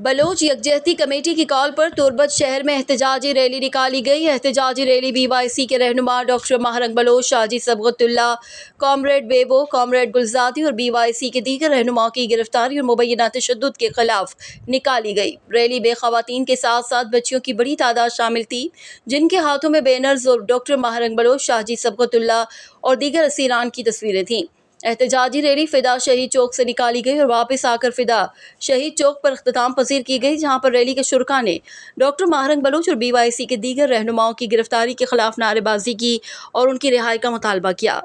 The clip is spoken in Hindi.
बलोच यकजहती कमेटी की कॉल पर तरबत शहर में एहतजाजी रैली निकाली गई। एहतजाजी रैली BYC के रहनुमा doctor Mahrang Baloch, Shazi Sibghatullah, comrade Bebo, comrade Gulzadi और BYC के दीगर रहनुमाओं की गिरफ्तारी और मुबैना तशद्दुद के खिलाफ निकाली गई। रैली में खवातीन के साथ साथ बच्चियों की बड़ी तादाद शामिल थी, जिनके हाथों में बैनर्स और डॉक्टर महरंग बलोच, शाजी सबगतुल्ला और दीगर असीरान की तस्वीरें थीं। एहतजाजी रैली फिदा शहीद चौक से निकाली गई और वापस आकर फिदा शहीद चौक पर इख्तिताम पसीर की गई, जहां पर रैली के शुरका ने डॉक्टर महरंग बलोच और BYC के दीगर रहनुमाओं की गिरफ्तारी के खिलाफ नारेबाजी की और उनकी रिहाई का मुतालबा किया।